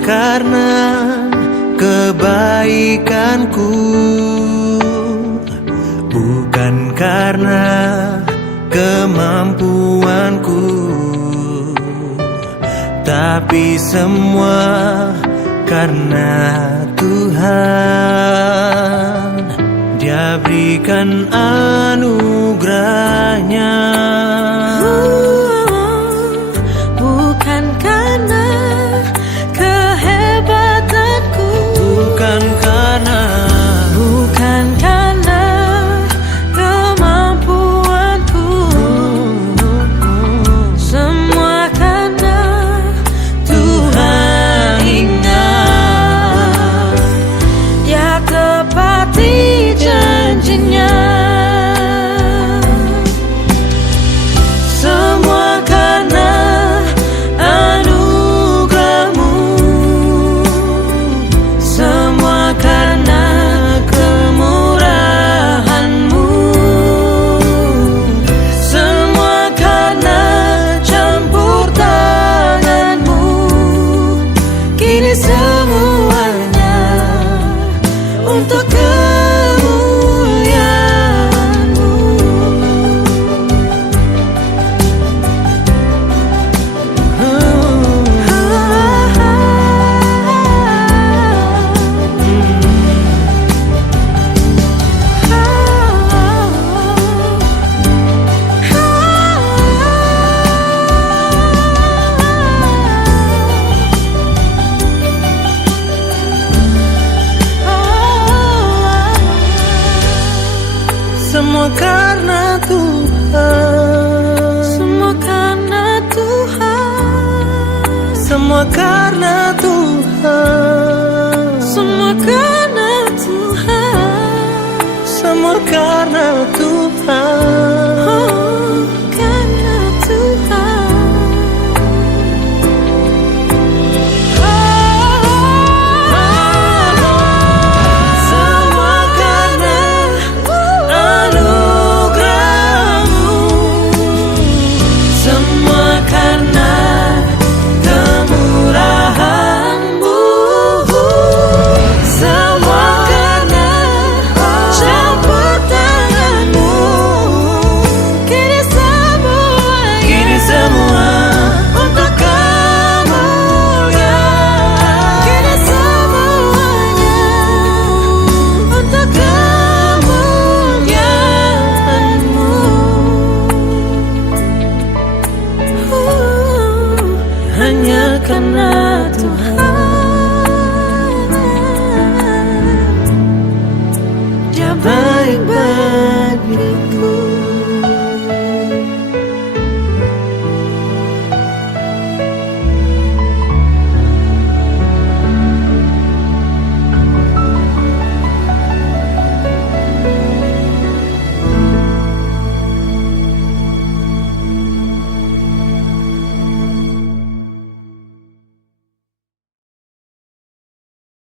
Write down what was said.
karena kebaikanku, bukan karena kemampuanku, tapi semua karena Tuhan. Dia berikan anugerahnya, bukan karena kehebatanku, bukan karena kemampuanku, semua karena Tuhan. Ingat, Dia tepati janjinya. Semua karena anugerahmu, semua karena kemurahanmu, semua karena campur tanganmu. Kini semuanya untuk kemuliaan-Mu. semua karena Tuhan, Semua karena Tuhan, semua karena Tuhan, semua karena Tuhan. semua karena Tuhan.